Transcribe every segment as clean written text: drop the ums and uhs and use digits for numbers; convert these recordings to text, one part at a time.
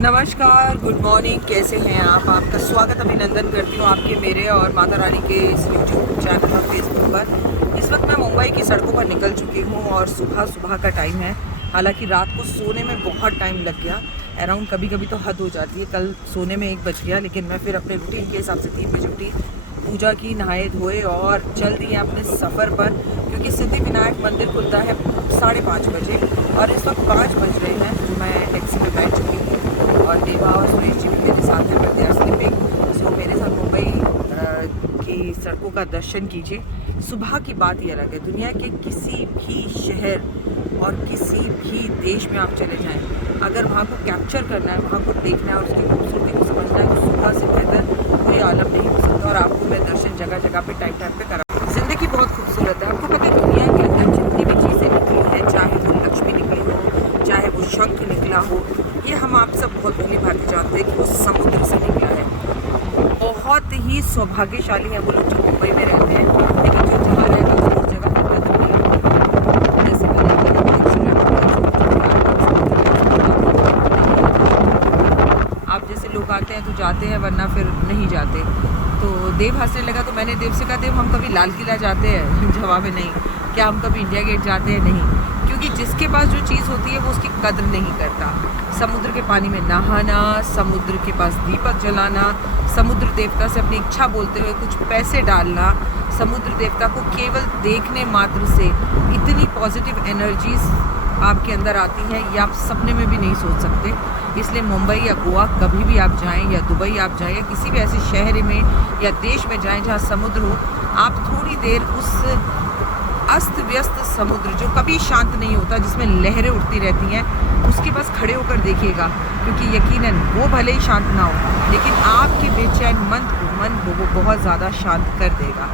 नमस्कार, good morning. कैसे हैं आप? आपका स्वागत अभिनंदन करती हूँ आपके, मेरे और माता रानी के इस यूट्यूब चैनल और फेसबुक पर। इस वक्त मैं मुंबई की सड़कों पर निकल चुकी हूँ और सुबह का टाइम है। हालांकि रात को सोने में बहुत टाइम लग गया, अराउंड कभी कभी तो हद हो जाती है। कल सोने में 1 बज गया, लेकिन मैं फिर अपने रूटीन के हिसाब से 3 बजे उठी, पूजा की, नहाए धोए और चल दिए अपने सफ़र पर। क्योंकि सिद्धिविनायक मंदिर खुलता है 5:30 बजे और इस वक्त 5 बज रहे हैं। तो मैं टैक्सी में बैठ चुकी हूँ और देवा और सुरेश जी भी मेरे साथ हैं, बट दे आर स्लीपिंग। सो मेरे साथ मुंबई की सड़कों का दर्शन कीजिए। सुबह की बात ही अलग है। दुनिया के किसी भी शहर और किसी भी देश में आप चले जाएं, अगर वहाँ को कैप्चर करना है, वहाँ को देखना है और उसकी खूबसूरती को समझना है, तो सुबह से बेहतर कोई आलम नहीं हो सकता। और आपको मैं दर्शन जगह जगह पे टाइम पे करा। ज़िंदगी बहुत खूबसूरत है। आपको पता है दुनिया के अंदर जितनी भी चीज़ें निकली हैं, चाहे वो लक्ष्मी निकली हो, चाहे वो शंख निकला हो, ये हम आप सब बहुत भली भांति जानते हैं कि वो समुद्र से निकला है। बहुत ही सौभाग्यशाली हैं वो लोग जो मुंबई में रहते हैं, लेकिन जो जहाँ रहता है उस जगह पर कदर नहीं होती। जैसे आप जैसे लोग आते हैं तो जाते हैं, वरना फिर नहीं जाते। तो देव हंसने लगा, तो मैंने देव से कहा, देव हम कभी लाल किला जाते हैं? जवाब है नहीं। क्या हम कभी इंडिया गेट जाते हैं? नहीं। क्योंकि जिसके पास जो चीज़ होती है वो उसकी कदर नहीं करता। समुद्र के पानी में नहाना, समुद्र के पास दीपक जलाना, समुद्र देवता से अपनी इच्छा बोलते हुए कुछ पैसे डालना, समुद्र देवता को केवल देखने मात्र से इतनी पॉजिटिव एनर्जीज आपके अंदर आती हैं, ये आप सपने में भी नहीं सोच सकते। इसलिए मुंबई या गोवा कभी भी आप जाएं, या दुबई आप जाएं, या किसी भी ऐसे शहर में या देश में जाएं जहाँ समुद्र हो, आप थोड़ी देर उस अस्त व्यस्त समुद्र जो कभी शांत नहीं होता, जिसमें लहरें उठती रहती हैं, उसके पास खड़े होकर देखिएगा। क्योंकि यकीनन वो भले ही शांत ना हो, लेकिन आपके बेचैन मन को वो बहुत ज़्यादा शांत कर देगा।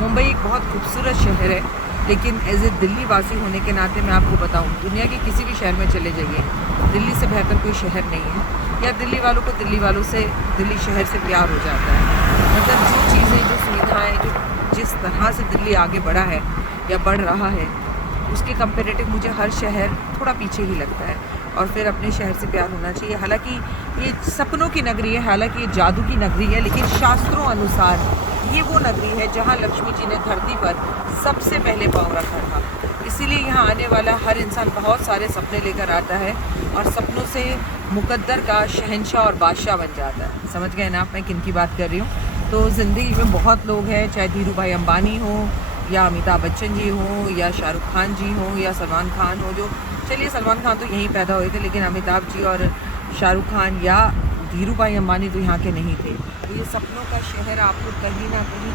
मुंबई एक बहुत खूबसूरत शहर है, लेकिन एज ए दिल्ली वासी होने के नाते मैं आपको बताऊं, दुनिया के किसी भी शहर में चले जाइए, दिल्ली से बेहतर कोई शहर नहीं है। या दिल्ली वालों को दिल्ली वालों से, दिल्ली शहर से प्यार हो जाता है। मतलब जो चीज़ें, जो सुविधाएँ, जो जिस तरह से दिल्ली आगे बढ़ा है या बढ़ रहा है, उसके कंपेरेटिव मुझे हर शहर थोड़ा पीछे ही लगता है। और फिर अपने शहर से प्यार होना चाहिए। हालांकि ये सपनों की नगरी है, हालांकि ये जादू की नगरी है, लेकिन शास्त्रों अनुसार ये वो नगरी है जहाँ लक्ष्मी जी ने धरती पर सबसे पहले पाँव रखा था। इसीलिए यहाँ आने वाला हर इंसान बहुत सारे सपने लेकर आता है और सपनों से मुकद्दर का शहंशाह और बादशाह बन जाता है। समझ गए ना आप मैं किन की बात कर रही हूँ? तो ज़िंदगी में बहुत लोग हैं, चाहे धीरू भाई अंबानी हो, या अमिताभ बच्चन जी हो, या शाहरुख खान जी हो, या सलमान खान हो, जो, चलिए सलमान खान तो यहीं पैदा हुए थे, लेकिन अमिताभ जी और शाहरुख खान या धीरू भाई अंबानी तो यहाँ के नहीं थे। तो ये सपनों का शहर आपको कहीं ना कहीं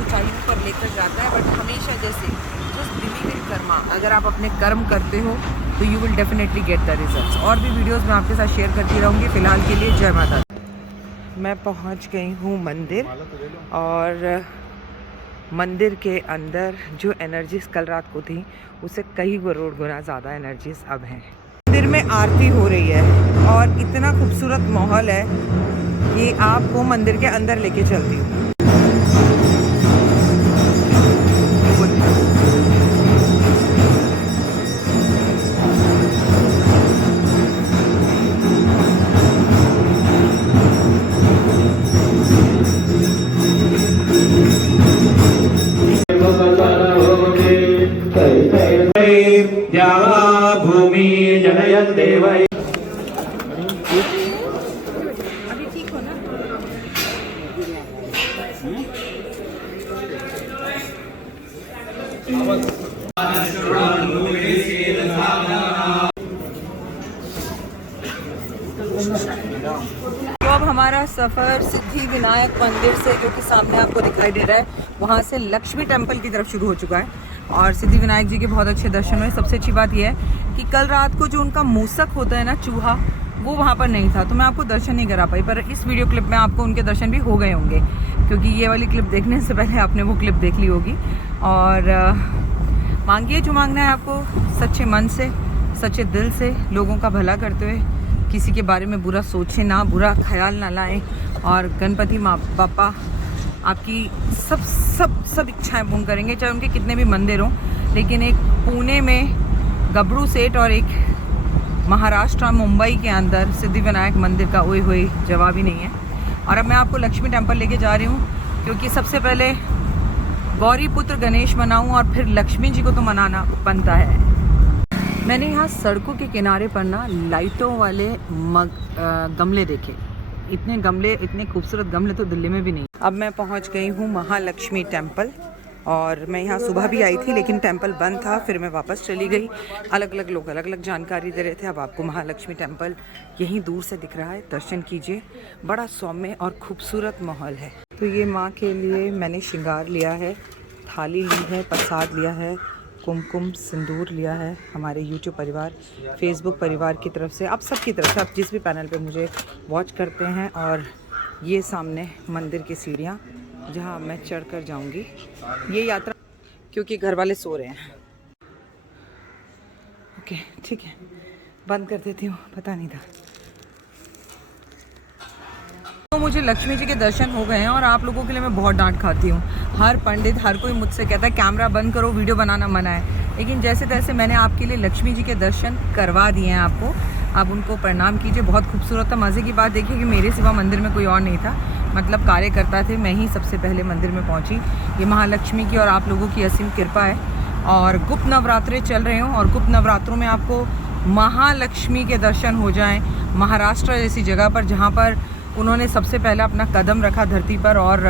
ऊंचाइयों पर लेकर जाता है। बट हमेशा जैसे जस्ट बिलीव इन कर्मा, अगर आप अपने कर्म करते हो तो you will definitely get the results. और भी वीडियोज़ मैं आपके साथ शेयर करती रहूँगी। फ़िलहाल के लिए जय माता। मैं पहुँच गई हूँ मंदिर, और मंदिर के अंदर जो एनर्जीज कल रात को थी, उससे कई करोड़ गुना ज़्यादा एनर्जीज अब हैं। मंदिर में आरती हो रही है और इतना खूबसूरत माहौल है कि आपको मंदिर के अंदर लेके चलती हूँ। भूमि जनयन् देवै। अभी ठीक हो ना? तो अब हमारा सफ़र सिद्धिविनायक मंदिर से, जो कि सामने आपको दिखाई दे रहा है, वहाँ से लक्ष्मी टेम्पल की तरफ शुरू हो चुका है। और सिद्धिविनायक जी के बहुत अच्छे दर्शन हुए। सबसे अच्छी बात यह है कि कल रात को जो उनका मूसक होता है ना, चूहा, वो वहाँ पर नहीं था, तो मैं आपको दर्शन नहीं करा पाई। पर इस वीडियो क्लिप में आपको उनके दर्शन भी हो गए होंगे, क्योंकि ये वाली क्लिप देखने से पहले आपने वो क्लिप देख ली होगी। और मांगिए जो मांगना है आपको, सच्चे मन से, सच्चे दिल से, लोगों का भला करते हुए, किसी के बारे में बुरा सोचें ना, बुरा ख्याल ना लाएं। और गणपति माँ बापा आपकी सब इच्छाएं पूर्ण करेंगे, चाहे उनके कितने भी मंदिर हों। लेकिन एक पुणे में गबरू सेठ और एक महाराष्ट्र मुंबई के अंदर सिद्धिविनायक मंदिर का ओए होए जवाब ही नहीं है। और अब मैं आपको लक्ष्मी टेम्पल लेके जा रही हूँ, क्योंकि सबसे पहले गौरी पुत्र गणेश मनाऊँ और फिर लक्ष्मी जी को तो मनाना बनता है। मैंने यहाँ सड़कों के किनारे पर ना लाइटों वाले गमले देखे। इतने गमले, इतने खूबसूरत गमले तो दिल्ली में भी नहीं। अब मैं पहुँच गई हूँ महालक्ष्मी टेम्पल, और मैं यहाँ सुबह भी आई थी लेकिन टेम्पल बंद था, फिर मैं वापस चली गई। अलग अलग लोग अलग अलग जानकारी दे रहे थे। अब आपको महालक्ष्मी टेम्पल यहीं दूर से दिख रहा है, दर्शन कीजिए। बड़ा सौम्य और खूबसूरत माहौल है। तो ये माँ के लिए मैंने श्रृंगार लिया है, थाली ली है, प्रसाद लिया है, कुमकुम सिंदूर लिया है। हमारे YouTube परिवार, Facebook परिवार की तरफ से, आप सब की तरफ से, आप जिस भी पैनल पे मुझे वॉच करते हैं। और ये सामने मंदिर की सीढ़ियाँ जहाँ मैं चढ़ कर जाऊँगी। ये यात्रा, क्योंकि घर वाले सो रहे हैं। ओके ठीक है, बंद कर देती हूँ, पता नहीं था। तो मुझे लक्ष्मी जी के दर्शन हो गए हैं, और आप लोगों के लिए मैं बहुत डांट खाती हूँ। हर पंडित, हर कोई मुझसे कहता है कैमरा बंद करो, वीडियो बनाना मना है। लेकिन जैसे तैसे मैंने आपके लिए लक्ष्मी जी के दर्शन करवा दिए हैं आपको। आप उनको प्रणाम कीजिए, बहुत खूबसूरत था। मज़े की बात देखिए कि मेरे सिवा मंदिर में कोई और नहीं था, मतलब कार्यकर्ता थे, मैं ही सबसे पहले मंदिर में पहुँची। ये महालक्ष्मी की और आप लोगों की असीम कृपा है। और गुप्त नवरात्रे चल रहे हों, और गुप्त नवरात्रों में आपको महालक्ष्मी के दर्शन हो जाएँ महाराष्ट्र जैसी जगह पर, जहाँ पर उन्होंने सबसे पहला अपना कदम रखा धरती पर। और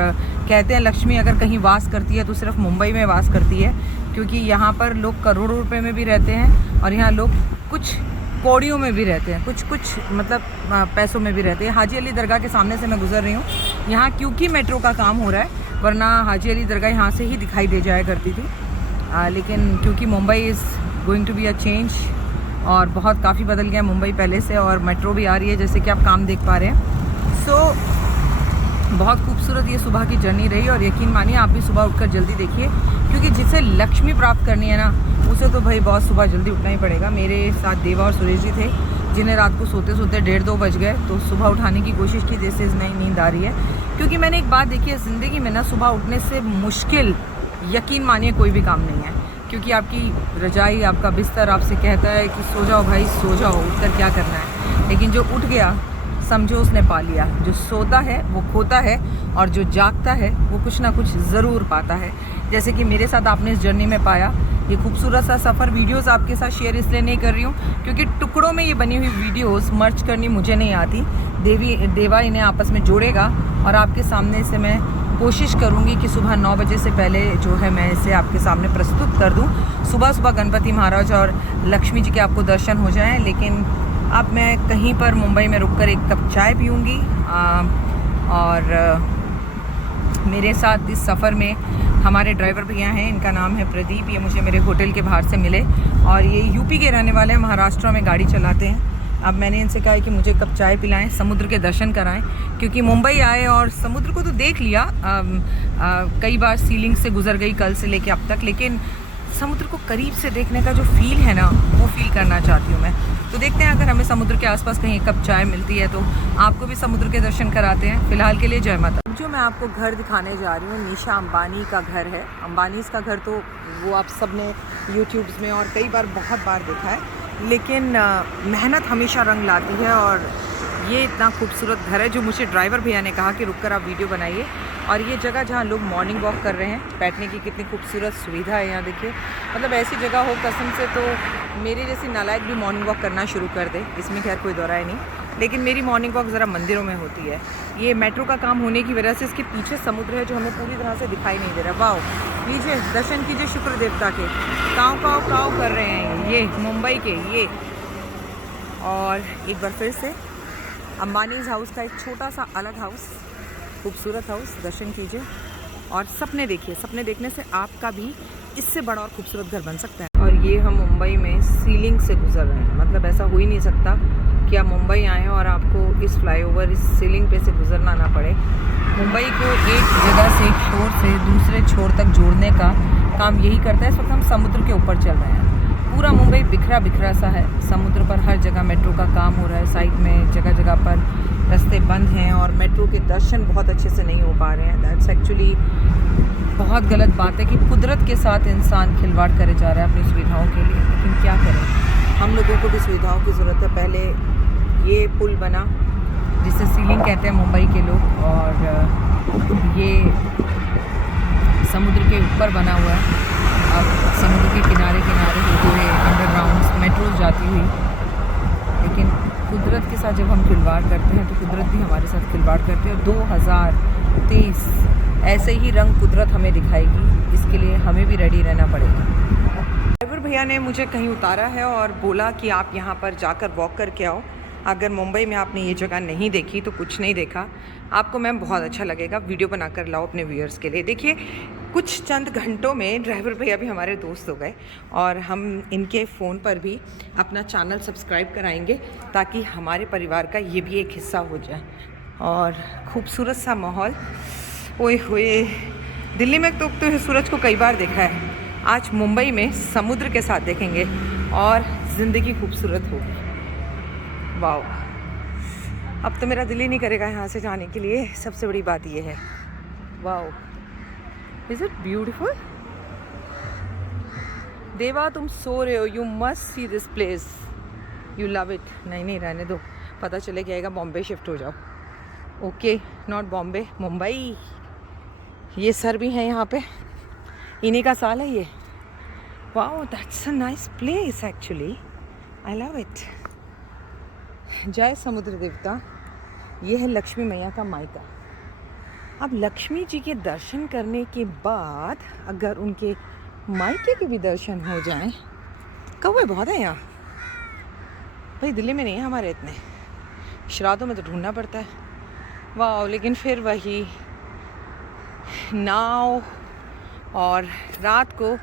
कहते हैं लक्ष्मी अगर कहीं वास करती है तो सिर्फ मुंबई में वास करती है, क्योंकि यहाँ पर लोग करोड़ों रुपए में भी रहते हैं, और यहाँ लोग कुछ कौड़ियों में भी रहते हैं, कुछ मतलब पैसों में भी रहते हैं। हाजी अली दरगाह के सामने से मैं गुजर रही हूँ यहाँ, क्योंकि मेट्रो का काम हो रहा है, वरना हाजी अली दरगाह यहाँ से ही दिखाई दे जाया करती थी। लेकिन क्योंकि Mumbai is going to be a change, और बहुत काफ़ी बदल गया मुंबई पहले से, और मेट्रो भी आ रही है जैसे कि आप काम देख पा रहे हैं। तो बहुत खूबसूरत ये सुबह की जर्नी रही, और यकीन मानिए आप भी सुबह उठकर जल्दी देखिए, क्योंकि जिसे लक्ष्मी प्राप्त करनी है ना, उसे तो भाई बहुत सुबह जल्दी उठना ही पड़ेगा। मेरे साथ देवा और सुरेश जी थे, जिन्हें रात को सोते सोते 1:30-2 बज गए, तो सुबह उठाने की कोशिश की, जैसे नई नींद आ रही है। क्योंकि मैंने एक बात देखी है ज़िंदगी में ना, सुबह उठने से मुश्किल यकीन मानिए कोई भी काम नहीं है, क्योंकि आपकी रजाई, आपका बिस्तर आपसे कहता है कि सो जाओ भाई, सो जाओ, उठकर क्या करना है। लेकिन जो उठ गया समझो उसने पा लिया। जो सोता है वो खोता है, और जो जागता है वो कुछ ना कुछ ज़रूर पाता है, जैसे कि मेरे साथ आपने इस जर्नी में पाया। ये खूबसूरत सा सफ़र वीडियोस आपके साथ शेयर इसलिए नहीं कर रही हूँ क्योंकि टुकड़ों में ये बनी हुई वीडियोस मर्ज करनी मुझे नहीं आती। देवा इन्हें आपस में जोड़ेगा, और आपके सामने से मैं कोशिश करूँगी कि सुबह 9 बजे से पहले जो है मैं इसे आपके सामने प्रस्तुत कर दूँ। सुबह सुबह गणपति महाराज और लक्ष्मी जी के आपको दर्शन हो जाएँ। लेकिन अब मैं कहीं पर मुंबई में रुककर एक कप चाय पीऊँगी, और मेरे साथ इस सफ़र में हमारे ड्राइवर भैया हैं, इनका नाम है प्रदीप। ये मुझे मेरे होटल के बाहर से मिले, और ये यूपी के रहने वाले हैं, महाराष्ट्र में गाड़ी चलाते हैं। अब मैंने इनसे कहा है कि मुझे कप चाय पिलाएं, समुद्र के दर्शन कराएं, क्योंकि मुंबई आए और समुद्र को तो देख लिया, कई बार सीलिंग से गुजर गई कल से लेके अब तक, लेकिन समुद्र को करीब से देखने का जो फील है ना, वो फील करना चाहती हूँ मैं। तो देखते हैं अगर हमें समुद्र के आसपास कहीं कप चाय मिलती है तो आपको भी समुद्र के दर्शन कराते हैं। फिलहाल के लिए जय माता। जो मैं आपको घर दिखाने जा रही हूँ, नीशा अंबानी का घर है। अंबानीज़ का घर तो वो आप सब ने यूट्यूब्स में और कई बार बहुत बार देखा है, लेकिन मेहनत हमेशा रंग लाती है। और ये इतना खूबसूरत घर है, जो मुझे ड्राइवर भैया ने कहा कि रुककर आप वीडियो बनाइए। और ये जगह जहाँ लोग मॉर्निंग वॉक कर रहे हैं, बैठने की कितनी खूबसूरत सुविधा है यहाँ देखिए। मतलब ऐसी जगह हो कसम से तो मेरे जैसी नालायक भी मॉर्निंग वॉक करना शुरू कर दे, इसमें खैर कोई दौराय नहीं। लेकिन मेरी मॉर्निंग वॉक ज़रा मंदिरों में होती है। ये मेट्रो का काम होने की वजह से इसके पीछे समुद्र है, जो हमें पूरी तरह से दिखाई नहीं दे रहा। वाह, लीजिए दर्शन कीजिए शुक्र देवता के। काव काव काव कर रहे हैं ये मुंबई के ये। और एक बार फिर से अंबानीज़ हाउस का एक छोटा सा अलग हाउस, खूबसूरत हाउस, दर्शन कीजिए और सपने देखिए। सपने देखने से आपका भी इससे बड़ा और खूबसूरत घर बन सकता है। और ये हम मुंबई में सीलिंग से गुजर रहे हैं, मतलब ऐसा हो ही नहीं सकता कि आप मुंबई आएँ और आपको इस फ्लाईओवर, इस सीलिंग पे से गुजरना ना पड़े। मुंबई को एक जगह से, एक छोर से दूसरे छोर तक जोड़ने का काम यही करता है। इस वक्त हम समुद्र के ऊपर चल रहे हैं। पूरा मुंबई बिखरा बिखरा सा है, समुद्र पर हर जगह मेट्रो का काम हो रहा है। साइड में जगह जगह पर रास्ते बंद हैं और मेट्रो के दर्शन बहुत अच्छे से नहीं हो पा रहे हैं। दैट्स एक्चुअली बहुत गलत बात है कि कुदरत के साथ इंसान खिलवाड़ करे जा रहा है अपनी सुविधाओं के लिए, लेकिन क्या करें। हम लोगों को भी सुविधाओं की ज़रूरत है। पहले ये पुल बना जिसे सीलिंग कहते हैं मुंबई के लोग, और ये समुद्र के ऊपर बना हुआ है। अब समुद्र के किनारे किनारे होते हुए अंडरग्राउंड मेट्रो जाती हुई। लेकिन कुदरत के साथ जब हम खिलवाड़ करते हैं तो कुदरत भी हमारे साथ खिलवाड़ करती है। और 2023 ऐसे ही रंग कुदरत हमें दिखाएगी, इसके लिए हमें भी रेडी रहना पड़ेगा। ड्राइवर भैया ने मुझे कहीं उतारा है और बोला कि आप यहाँ पर जाकर वॉक करके आओ। अगर मुंबई में आपने ये जगह नहीं देखी तो कुछ नहीं देखा, आपको मैम बहुत अच्छा लगेगा। वीडियो बनाकर लाओ अपने व्यूअर्स के लिए। देखिए, कुछ चंद घंटों में ड्राइवर भैया भी हमारे दोस्त हो गए और हम इनके फ़ोन पर भी अपना चैनल सब्सक्राइब कराएंगे ताकि हमारे परिवार का ये भी एक हिस्सा हो जाए। और खूबसूरत सा माहौल, ओए होए, दिल्ली में तो सूरज को कई बार देखा है, आज मुंबई में समुद्र के साथ देखेंगे और ज़िंदगी खूबसूरत होगी। वाओ, अब तो मेरा दिल ही नहीं करेगा यहाँ से जाने के लिए, सबसे बड़ी बात ये है। Wow, is it beautiful. देवा तुम सो रहे हो, you must see this place, you love it. नहीं रहने दो, पता चले क्या बॉम्बे शिफ्ट हो जाओ। Okay, not Bombay, Mumbai. ये सर भी हैं यहाँ पे, इन्हीं का साल है ये। Wow, that's a nice place actually, I love it. जय समुद्र देवता। ये है लक्ष्मी मैया का मायका। अब लक्ष्मी जी के दर्शन करने के बाद अगर उनके मायके के भी दर्शन हो जाएं, कौवे बहुत हैं यहाँ भाई, दिल्ली में नहीं है हमारे इतने, श्राद्धों में तो ढूंढना पड़ता है। वाह, लेकिन फिर वही नाव और रात को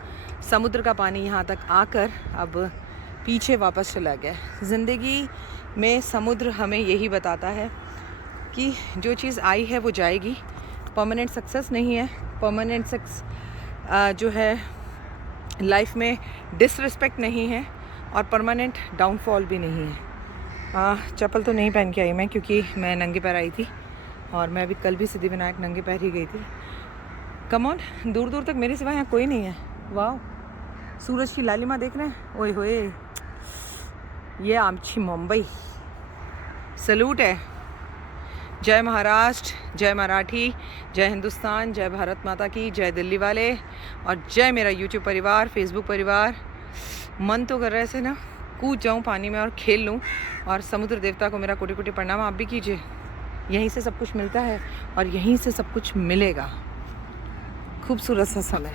समुद्र का पानी यहाँ तक आकर अब पीछे वापस चला गया। ज़िंदगी में समुद्र हमें यही बताता है कि जो चीज़ आई है वो जाएगी। परमानेंट सक्सेस नहीं है, परमानेंट जो है लाइफ में डिसरिस्पेक्ट नहीं है, और परमानेंट डाउनफॉल भी नहीं है। चप्पल तो नहीं पहन के आई मैं, क्योंकि मैं नंगे पैर आई थी और मैं अभी कल भी सिद्धिविनायक नंगे पैर ही गई थी। कम ऑन, दूर दूर तक मेरे सिवा यहाँ कोई नहीं है। वाह, सूरज की लालिमा देख रहे हैं, ओए होए, ये आमची मुंबई। सलूट है। जय महाराष्ट्र, जय मराठी, जय हिंदुस्तान, जय भारत माता की, जय दिल्ली वाले, और जय मेरा यूट्यूब परिवार, फेसबुक परिवार। मन तो कर रहा है ऐसे ना कूद जाऊं पानी में और खेल लूं, और समुद्र देवता को मेरा कोटि कोटि प्रणाम। आप भी कीजिए, यहीं से सब कुछ मिलता है और यहीं से सब कुछ मिलेगा। खूबसूरत सा समय।